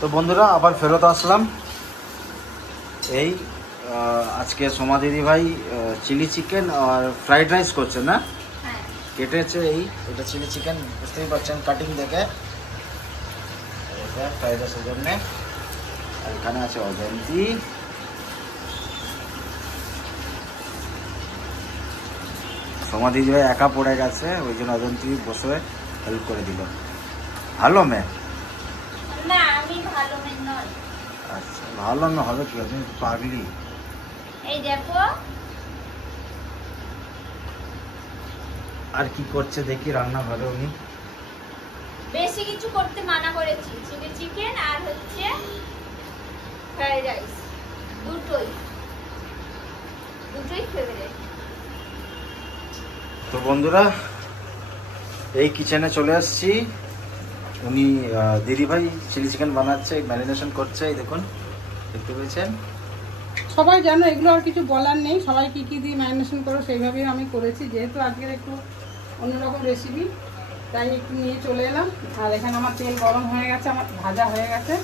তো বন্ধুরা আবার ফেরত আসলাম। এই আজকে সোমা দিদি ভাই চিলি চিকেন আর ফ্রাইড রাইস করছে না, কেটেছে। এটা চিলি চিকেন, বুঝতেই পারছেন কাটিং দেখে, এটা ফ্রাইড রাইসের জন্যে। আর এখানে আছে অজন্তি, সোমা দিদি ভাই একা পড়ে গেছে, ওই জন্য অজন্তি বসে হেল্প করে দিল। ভালো মেয়ে না, আমি ভালো মেয়ে নই। আচ্ছা, ভালো মেয়ে হবে কি, তুমি পাগলি। এই দেখো আর কি করছে দেখি রান্নাঘরে উনি। বেশি কিছু করতে মানা করেছি, চিলি চিকেন আর হচ্ছে ফ্রাইড রাইস, দুটোই ফেভারিট। তো বন্ধুরা এই কিচেনে চলে আসছি। উনি দিদিভাই চিলি চিকেন বানাচ্ছে, ম্যারিনেশন করছে, এই দেখুন দেখতে পেয়েছেন। সবাই জানো, এগুলো আর কিছু বলার নেই। সবাই কি কি দিয়ে ম্যারিনেশন করো সেইভাবেই আমি করেছি, যেহেতু আজকের একটু অন্যরকম রেসিপি, তাই একটু নিয়ে চলে এলাম। আর এখানে আমার তেল গরম হয়ে গেছে, আমার ভাজা হয়ে গেছে,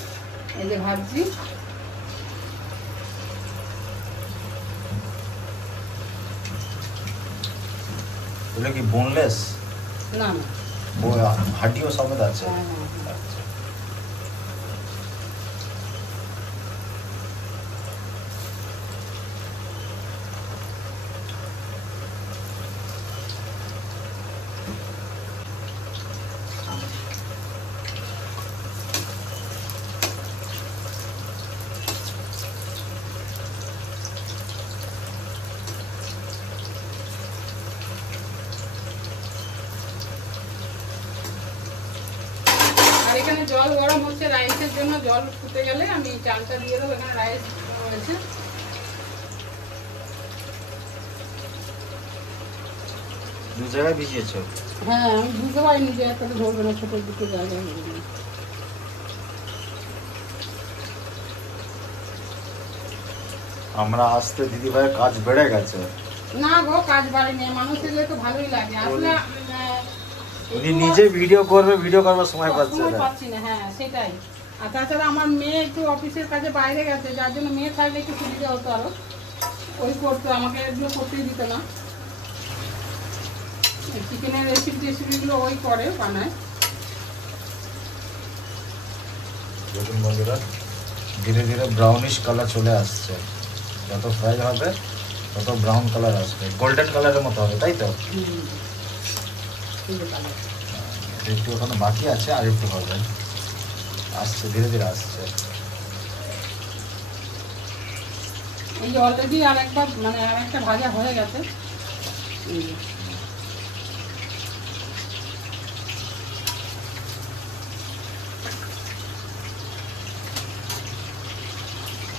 এই যে ভাজছি। এগুলো কি বোনলেস? না না, হাড্ডিও সমেত আছে। আচ্ছা, এখানে জল গরম হচ্ছে রাইসের জন্য। জল ফুটে গেলে আমি চালটা দিয়ে দেবো। এখানে রাইস রয়েছে। দু জায়গায় ভিজিয়েছো? হ্যাঁ, আমি বুঝতে পারিনি যে একটাতে ধরবে না, ছোট দুটো জায়গায়। আমরা আসতে দিদি ভাইয়ের কাজ বেড়ে গেছে। না গো, কাজ বাড়েনি, মানুষ এলে তো ভালোই লাগে। আসলে উনি নিজে ভিডিও করবে সময় পাচ্ছে না। পাচ্ছি না, হ্যাঁ সেটাই। আর তাছাড়া আমার মেয়ে একটু অফিসের কাজে বাইরে গেছে, যার জন্য মেয়ে থাকলে একটু সুবিধা হতো আরো। ওই করতো, আমাকে এগুলো করতেই দিত না। চিকেনের রেসিপিগুলো ওই করে, বানায়। দেখুন বন্ধুরা, ধীরে ধীরে ব্রাউনিশ কালার চলে আসছে। যত ফ্রাই হবে তত ব্রাউন কালার আসবে, গোল্ডেন কালারের মতো হবে, তাই তো? একটু ওখানে বাকি আছে, আর একটু হবে, আসছে ধীরে ধীরে আসছে। এই যে অলরেডি আর একটা ভাজা হয়ে গেছে।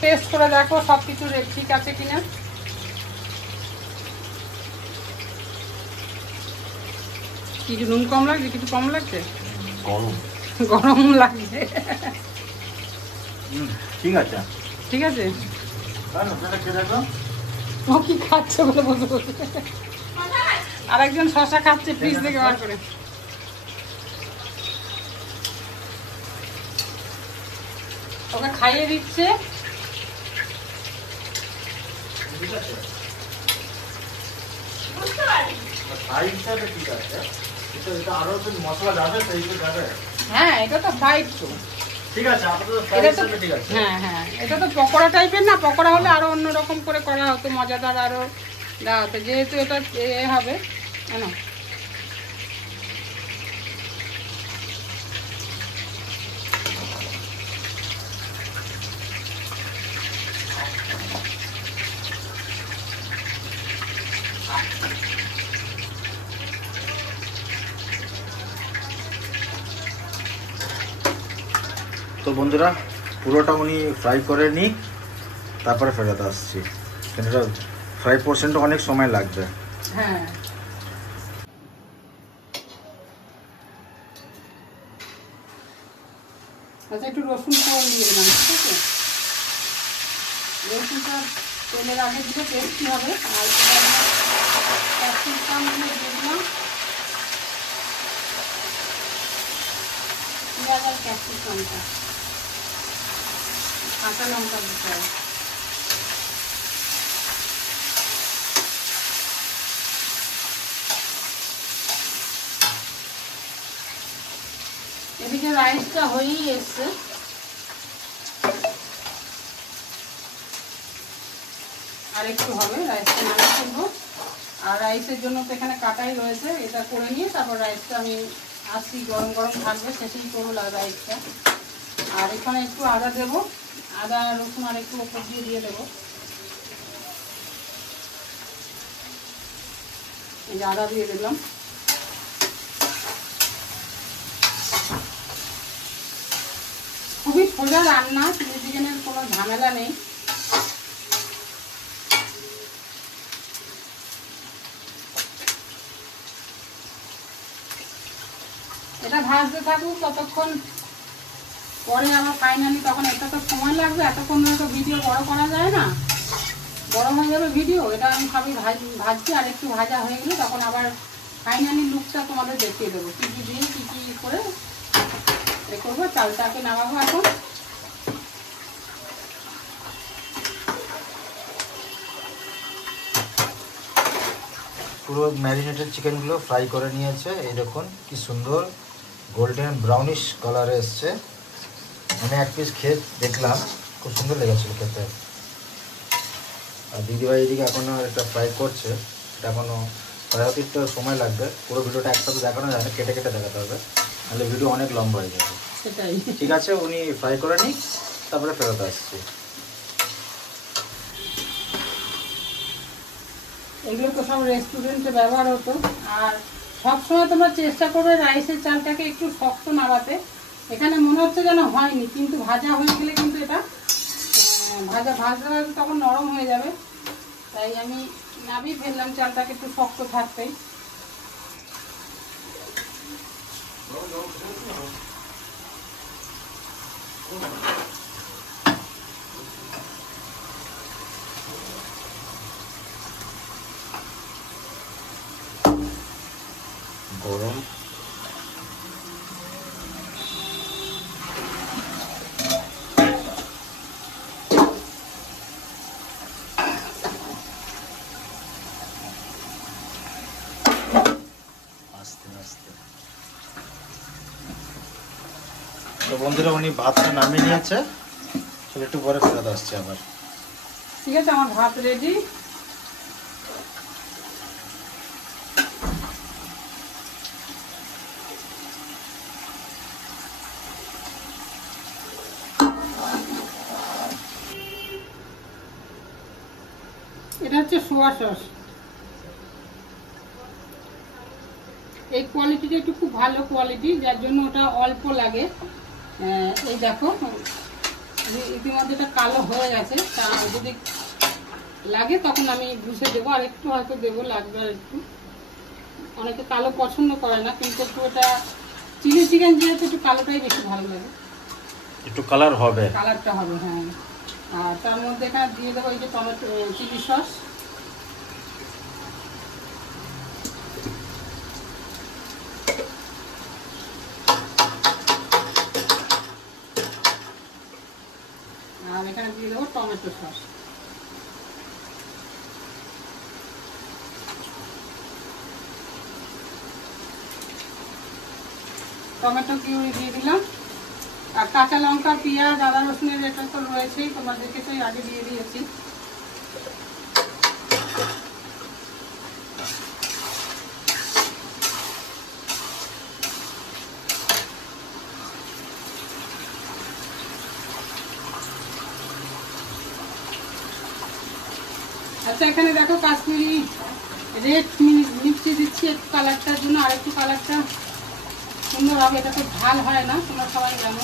টেস্ট করে দেখো সবকিছু ঠিক আছে কিনা। কিছু নুন কম লাগছে, কিছু কম লাগছে, গরম লাগছে। ঠিক আছে, ঠিক আছে। ও কি খাচ্ছে বলে বসে বসে, আরেকজন শশা খাচ্ছে ফ্রিজ থেকে বার করে। ওকে খাইয়ে দিচ্ছে। হ্যাঁ, এটা তো ফ্রাইড তো। হ্যাঁ হ্যাঁ, এটা তো পকোড়া টাইপের না। পকোড়া হলে আরো অন্যরকম করে করা হতো, মজাদার আরো দেওয়া হতো। যেহেতু এটা হবে না। তো বন্ধুরা পুরোটা উনি ফ্রাই করে নিই, তারপরে ফেরত আসছি। কিন্তু ফ্রাই পোর্শনটা অনেক সময় লাগবে। হ্যাঁ, আচ্ছা একটু রসুন ফোড়ন দিয়ে দিলাম, ঠিক আছে? রসুনটা তেলের আগে দিলে টেস্টি হবে। আর ক্যাপসিকাম দিয়ে দিলাম, পেঁয়াজ আর ক্যাপসিকামটা। কাঁচা লঙ্কা দিতে হবে। এদিকে রাইসটা হয়েই এসছে, আর একটু হবে, রাইসটা নামিয়ে ফেলবো। আর রাইসের জন্য তো এখানে কাটাই রয়েছে, এটা করে নিয়ে তারপর রাইসটা আমি আসছি, গরম গরম থাকবে শেষেই করবো রাইসটা। আর এখানে একটু আদা দেবো, আদা রসুন আর একটু ওপর দিয়ে দেবো। এই যে আদা দিয়ে দিলাম। খুবই সোজা রান্না, চিলি চিকেনের কোনো ঝামেলা নেই। এটা ভাজতে থাকুক ততক্ষণ, পরে আবার ফাইনালি তখন এটা তো সময় লাগবে, এতক্ষণ তো ভিডিও বড় করা যায় না, গরম হয়ে যাবে ভিডিও। এটা আমি সবই ভাজছি, আর একটু ভাজা হয়ে গেলে তখন আবার ফাইনালি লুকটা তোমাদের দেখিয়ে দেবো, কী কী দিয়ে কী কী করে এ করবো। চালটাকে নামাবো এখন। পুরো ম্যারিনেটেড চিকেনগুলো ফ্রাই করে নিয়েছে, এই দেখুন কি সুন্দর গোল্ডেন ব্রাউনিশ কালারে এসছে। আমি এক পিস খেয়ে দেখলাম, খুব সুন্দর লেগেছিল খেতে। আর দিদিভাই এদিকে এখনও একটা ফ্রাই করছে, এটা এখনও ফ্রাই হতে একটু সময় লাগবে। পুরো ভিডিওটা একসাথে দেখানো যায় না, কেটে কেটে দেখাতে হবে, নাহলে ভিডিও অনেক লম্বা হয়ে যাবে। সেটাই ঠিক আছে, উনি ফ্রাই করে নিই, তারপরে ফেরত আসছি। এগুলো তো সব রেস্টুরেন্টে ব্যবহার হতো। আর সবসময় তোমরা চেষ্টা করবে রাইসের চালটাকে একটু শক্ত নাড়াতে। এখানে মনে হচ্ছে যেন হয়নি, কিন্তু ভাজা হয়ে গেলে কিন্তু এটা ভাজা তখন নরম হয়ে যাবে। তাই আমি নামিয়ে ফেললাম চালটাকে একটু শক্ত থাকতেই। গরম তো বন্ধুরা, উনি ভাতটা নামিয়ে নিয়েছে, চলো একটু পরে ফেরত আসছে আবার। ঠিক আছে, আমার ভাত রেডি। এটা হচ্ছে সোয়া সস। এই কোয়ালিটিটা একটু খুব ভালো কোয়ালিটি, যার জন্য ওটা অল্প লাগে। এই দেখো ইতিমধ্যে এটা কালো হয়ে গেছে, তা যদি লাগে তখন আমি বুঝে দেবো, আর একটু হয়তো দেবো, লাগবে আর একটু। অনেকে কালো পছন্দ করে না, কিন্তু একটু ওটা চিলি চিকেন যেহেতু একটু কালোটাই বেশি ভালো লাগে, একটু কালার হবে, কালারটা হবে। হ্যাঁ, আর তার মধ্যে এখানে দিয়ে দেবো এই যে টমেটো চিলি সস। আর এখানে দিয়ে দেবো টমেটো সস। টমেটো কিউরি দিয়ে দিলাম, আর কাঁচা লঙ্কা, পেঁয়াজ, আদা রসুনের এটা তো রয়েছেই, তোমাদেরকে তো আগে দিয়ে দিয়েছি। আচ্ছা, এখানে দেখো কাশ্মীরি রেড মির্চি দিচ্ছি একটু কালারটার জন্য, আর একটু কালারটা সুন্দর হবে। এটা তো ঝাল হয় না, তোমরা সবাই জানো।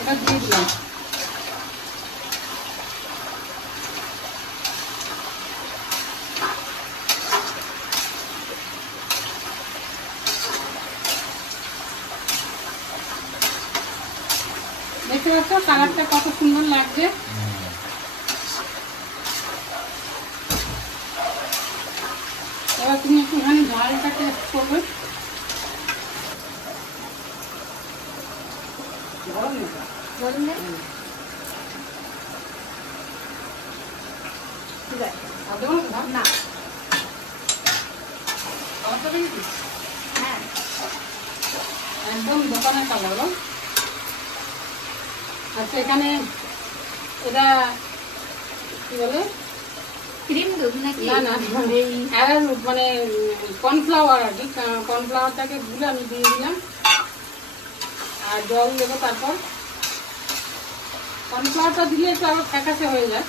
এটা দিয়ে দিলাম। দেখতে পাচ্ছ কালারটা কত সুন্দর লাগছে। এবার তুমি একটুখানি ঝালটা টেস্ট করবে। বলুন না। ঠিক আছে। না। হ্যাঁ একদম দোকানের কালার। আচ্ছা এখানে এটা কি বলে ক্রিম দুধ নাকি? না না মানে কর্নফ্লাওয়ার আর কি, কর্নফ্লাওয়ারটাকে গুলে আমি দিয়ে দিলাম আর জল দেবো। তারপর কর্নফ্লাওয়ারটা দিলে একটু আবার ফ্যাকাশে হয়ে যায়,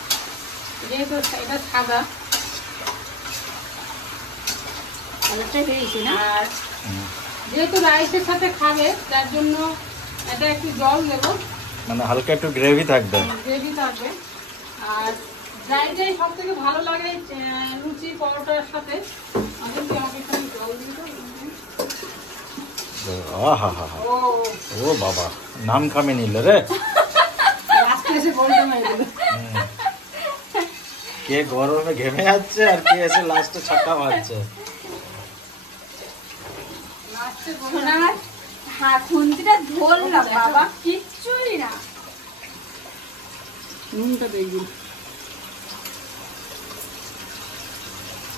যেহেতু এটা সাদা কালারটাই বেরিয়েছে না। আর যেহেতু রাইসের সাথে খাবে তার জন্য এটা একটু জল দেবো, মানে হালকা একটু গ্রেভি থাকবে। গ্রেভি থাকবে। আর ড্রাইটাই সব থেকে ভালো লাগে লুচি পরোটার সাথে। আমাকে একটু জল দিতে। ও বাবা, নাম খামে নিল রে। লাস্টে এসে বলতে মেরে দিল। কে গরমে ঘেমে যাচ্ছে আর কে এসে লাস্টে ছক্কা মারছে। খুন্তিটা ধরলাম বাবা, কিচ্ছুই না। নুনটা দেখবি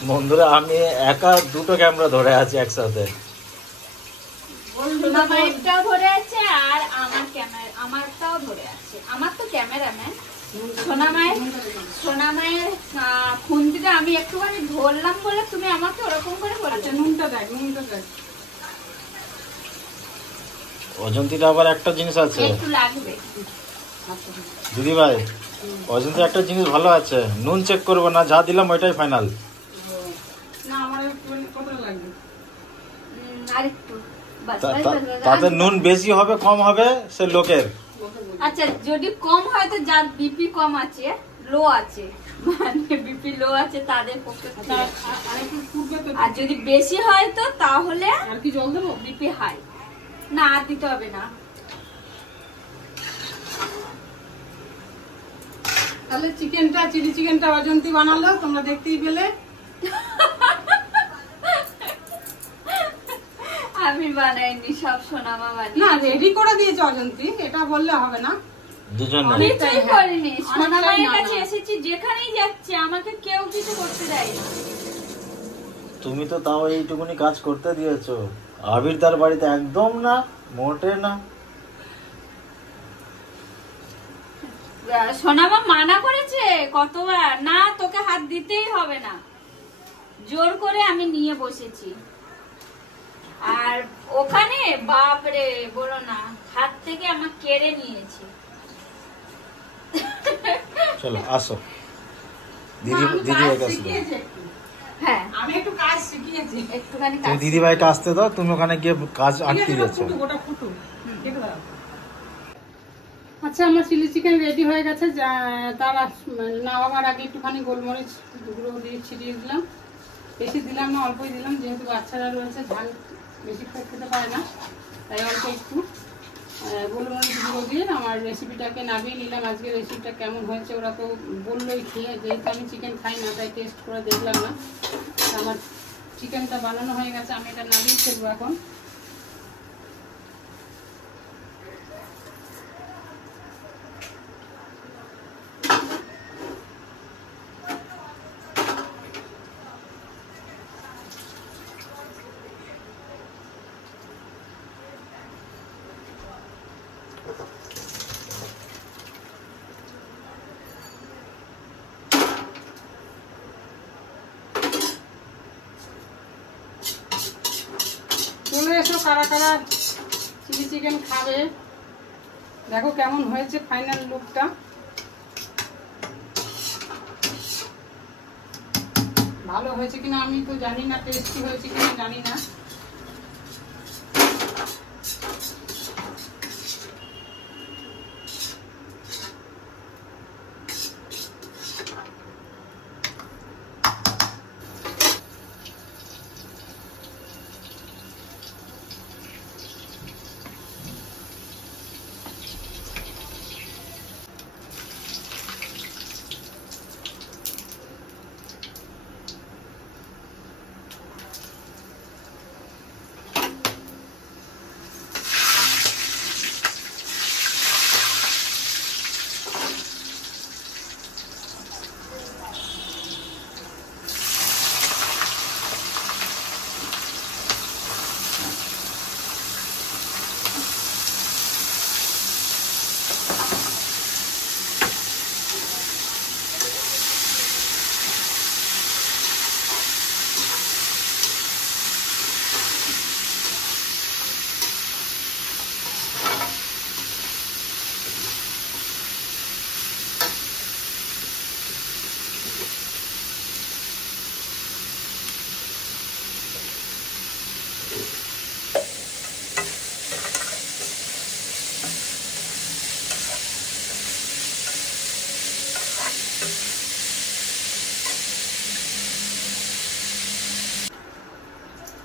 বন্ধুরা, আমি একা দুটো ক্যামেরা ধরে আছি একসাথে। সোনামায়েরটাও ধরে আছে আর আমারটাও ধরে আছে। আমার তো ক্যামেরাম্যান। সোনামায়ের খুন্তিটা আমি একটুখানি ধরলাম বলে তুমি আমাকে ওরকম করে বলছো। নুনটা দেখ, নুনটা দেখ। অজন্তিটা আবার একটা জিনিস আছে একটু লাগবে দিদি ভাই, অজন্তি একটা জিনিস ভালো আছে, নুন চেক করবো না, যা দিলাম ওইটাই ফাইনাল। না আমার কত লাগবে আরেকটু, তাতে নুন বেশি হবে কম হবে সে লোকের। আচ্ছা যদি কম হয় তো যার বিপি কম আছে, লো আছে, মানে বিপি লো আছে তাদের পক্ষে, আর যদি বেশি হয় তো তাহলে আর কি জল দেবো? BP high. না আর দিতে হবে না। তাহলে চিলি চিকেনটা অজন্তি বানালো, তোমরা দেখতেই পেলে। আমি বানাইনি, সব সোনামা বানিয়ে। না রেডি করে দিয়েছে অজন্তি, এটা বললে হবে না। কিছুই করিনি, সোনামায়ের কাছে এসেছি, যেখানেই যাচ্ছে আমাকে কেউ কিছু করতে দেয়নি। তুমি তো তাও এইটুকুনি কাজ করতে দিয়েছো, আবিরদার বাড়িতে একদম না, মোটে না। সোনামা মানা করেছে কতবার, না তোকে হাত দিতেই হবে না, জোর করে আমি নিয়ে বসেছি। আর ওখানে বাপরে বলো না, হাত থেকে আমার কেড়ে নিয়েছে। চলো আসো দিদি হ্যাঁ আমি একটু কাজ শিখিয়েছি, একটুখানি তুমি দিদি ভাইকে আসতে দাও, তুমি ওখানে গিয়ে কাজ আটকে দিয়েছো। আচ্ছা আমার চিলি চিকেন রেডি হয়ে গেছে। তার নামাবার আগে একটুখানি গোলমরিচ গুঁড়ো দিয়ে ছিটিয়ে দিলাম, বেশি দিলাম না, অল্পই দিলাম, যেহেতু বাচ্চারা রয়েছে ঝাল বেশি খেতে পারে না, তাই অল্প একটু গোলমরিচ গুঁড়ো দিয়ে আমার রেসিপিটাকে নামিয়ে নিলাম। আজকে রেসিপিটা কেমন হয়েছে ওরা তো বললোই খেয়ে, যেহেতু আমি চিকেন খাই না তাই টেস্ট করে দেখলাম না। আমার চিকেনটা বানানো হয়ে গেছে, আমি এটা নামিয়ে ফেলবো এখন। চলে এসো কারা কারা চিলি চিকেন খাবে, দেখো কেমন হয়েছে ফাইনাল লুকটা। ভালো হয়েছে কিনা আমি তো জানি না, টেস্টি হয়েছে কিনা জানি না।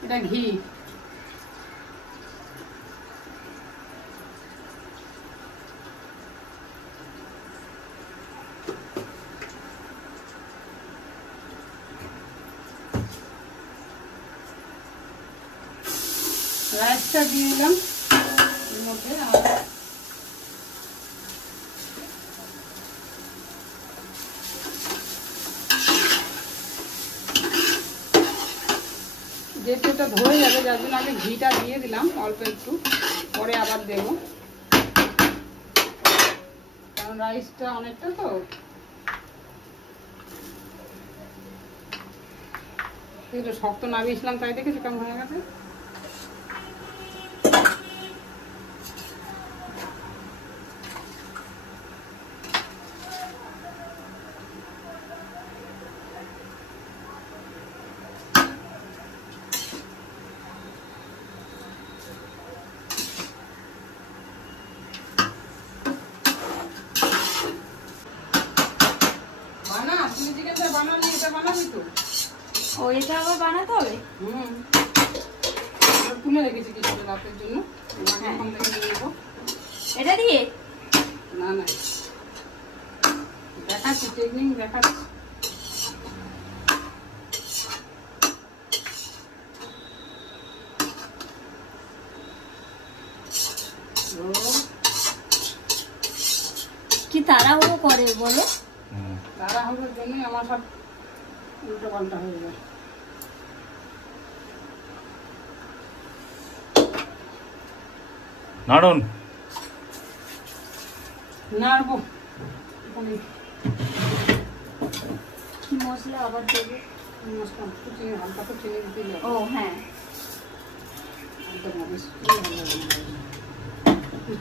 এটা ঘি। রাইসটা দিয়ে দিলাম এর মধ্যে। যেহেতু এটা ধরে যাবে যার জন্য আগে ঘিটা দিয়ে দিলাম অল্প একটু, পরে আবার দেব, কারণ রাইসটা অনেকটা তো। একটু শক্ত নামিয়েছিলাম তাই দেখেছি কেমন হয়ে গেছে। বানা চিলি চিকেনটা বানালি, এটা বানাবি তো? ও এটা আবার বানাতে হবে? তুলে রেখেছি কিছু রাতের জন্য, এখন থেকে নিয়ে নেবো। এটা দিয়ে না না দেখাচ্ছি, টেকনিক দেখাচ্ছি। কি তাড়াহুড়ো করে বলো? তাড়াহুড়োর জন্যই আমার সব উল্টো পাল্টা হয়ে যায়। নাড়ুন, নাড়বো। কি মশলা আবার দেবে? মশলা একটু চিনি, হালকা তো চিনি দিতে হবে। ও হ্যাঁ, একদম বেশি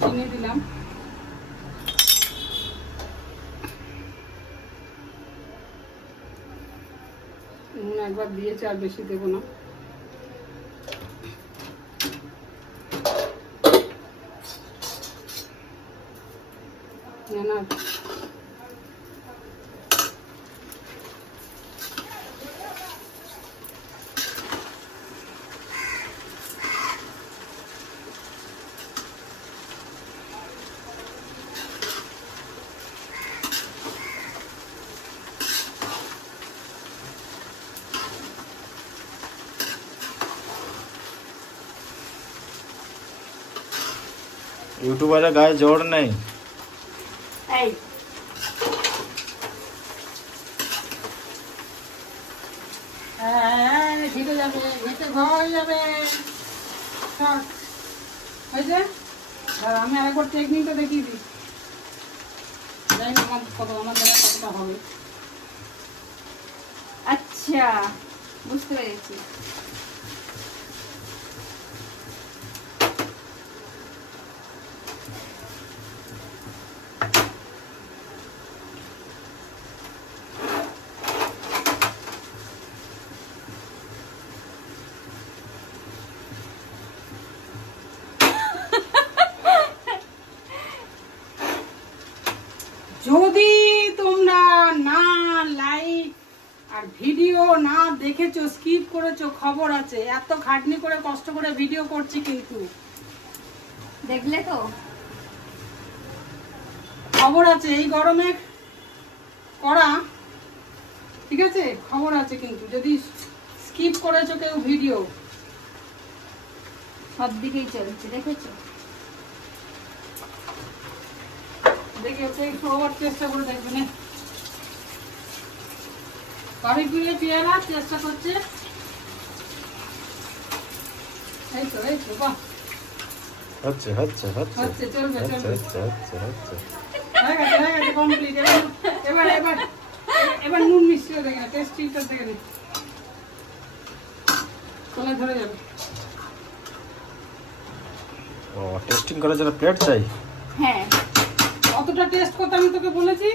চিনি দিলাম। নুন একবার দিয়েছি, আর বেশি দেবো না। না ইউটিউবারের গায়ে জোর নেই। এই ঘেটে যাবে, ঘেটে ঘর যাবে। হয়েছে, আমি আরেকবার টেকনিকটা দেখিয়ে দিই। জানি না আমার দ্বারা কতটা হবে। আচ্ছা বুঝতে পেরেছি। যদি তোমরা না লাইক আর ভিডিও না দেখেছো, স্কিপ করেছো, খবর আছে। এত খাটনি করে কষ্ট করে ভিডিও করছি, কিন্তু দেখলে তো খবর আছে। এই গরমে করা, ঠিক আছে, খবর আছে। কিন্তু যদি স্কিপ করেছো কেউ ভিডিও, সব দিকেই চলছে, দেখেছো? দেখে সবার চেষ্টা করে দেখবে না। বাড়ি ফিরে পেয়ারা চেষ্টা করছে। এই তো বাহ, হচ্ছে হচ্ছে হচ্ছে হচ্ছে, চলবে হচ্ছে চলবে। হচ্ছে হচ্ছে হচ্ছে। হয়ে গেছে কমপ্লিট। এবার এবার এবার নুন মিষ্টিও দেখে না, টেস্টিটা দেখে নি, কোলে ধরে যাবে। ও টেস্টিং করার জন্য প্লেট চাই? হ্যাঁ, অতটা টেস্ট করতে আমি তোকে বলেছি।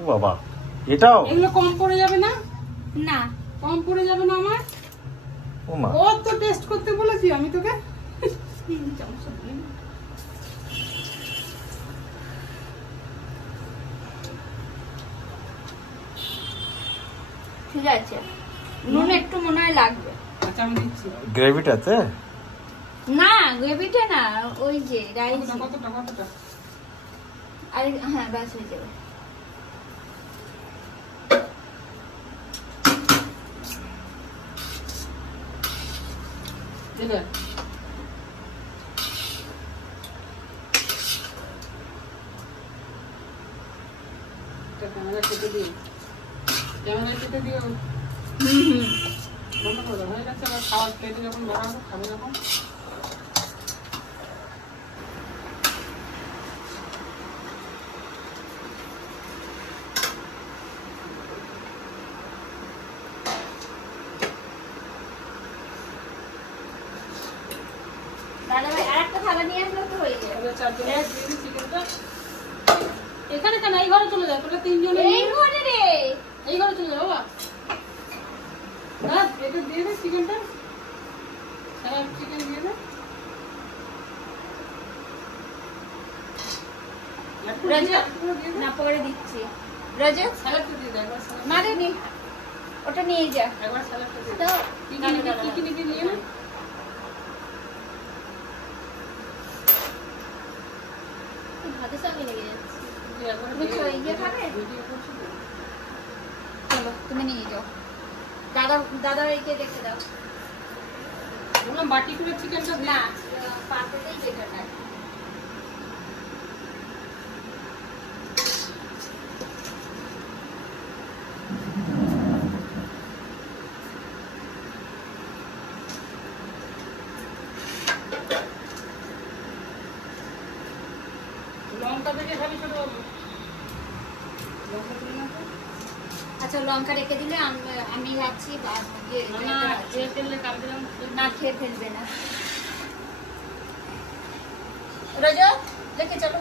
ও বাবা, এটাও? এগুলো কম পড়ে যাবে না? না কম পড়ে যাবে না আমার? ও মা, কত টেস্ট করতে বলেছি আমি তোকে। 3 চামচ দিন। ঠিক আছে, নুন একটু মনে হয় লাগবে। আচ্ছা আচ্ছা আমি দিচ্ছি। গ্রেভিটাতে না গ্রেভিটা না, ওই যে রাইস। কতটা? আর হ্যাঁ ব্যাস হয়ে যাবে। ঠিক আছে। ক্যামেরা কেটে দিও। বন্ধ করে দাও, হয়ে গেছে। আবার খাওয়ার প্লেটে যখন বানাবো, খাবে যখন। দাদা ভাই আর একটা থালা নিয়ে আসলে তো হয়ে যাবে। এখানে কেন? এই ঘরে চলে যাও, তোরা তিনজনে। এই ঘরে রে, এই ঘরে চলে যাও বাবা। এটা দিয়ে দে চিকেনটা, চিকেন দিয়ে দে। রজত না পরে দিচ্ছি। রজত স্যালাডটা দিয়ে দে একবার। না রে নি, ওটা নিয়ে যা। একবার স্যালাডটা দিয়ে দে। তো কি নিবি নিয়ে নে। ভাতের সঙ্গে লেগে যাচ্ছে। একবার তুমি ইয়ে খাবে? ভিডিও করছি তো। চলো তুমি নিয়ে যাও। দাদা ভাইকে রেখে দাও। বললাম বাটি করে চিকেনটা দে। না পাতেই যেটা না। লঙ্কা থেকে খাবি ছোট বাবু? লঙ্কা তুলে না তো? আচ্ছা লঙ্কা রেখে দিলে আমি যাচ্ছি। না খেয়ে ফেললে কালকে না খেয়ে ফেলবে না। রজত দেখে চলো।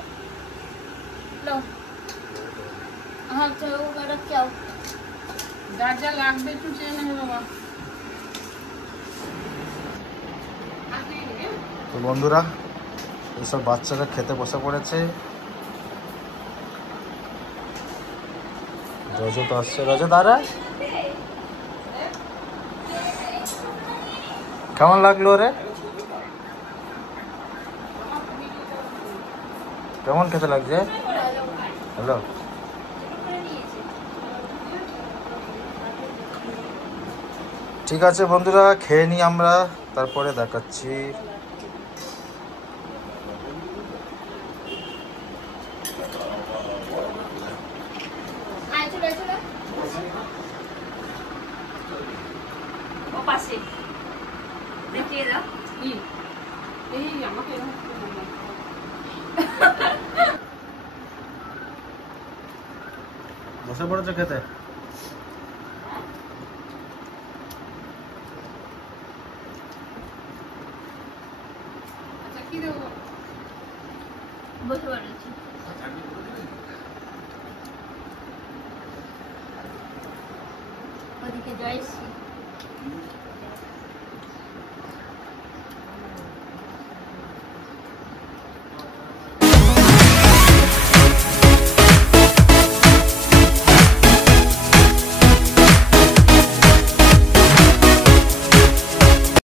লো হ্যাঁ তো রখ যাও। যার যা লাগবে একটু চেয়ে নেবে বাবা। তো বন্ধুরা, এইসব বাচ্চারা খেতে বসে পড়েছে। রজত আসছে। রজত আরে কেমন লাগলো রে? কেমন খেতে লাগছে? হ্যালো, ঠিক আছে বন্ধুরা, খেয়ে নিই আমরা, তারপরে দেখাচ্ছি। ও পাশে দেখিয়ে দাও। কি? এই আমাকে এরকম করে বললাম। বসে পড়েছে খেতে। আচ্ছা কি দেবো? বসে পড়েছি। ওদিকে জয়শ্রী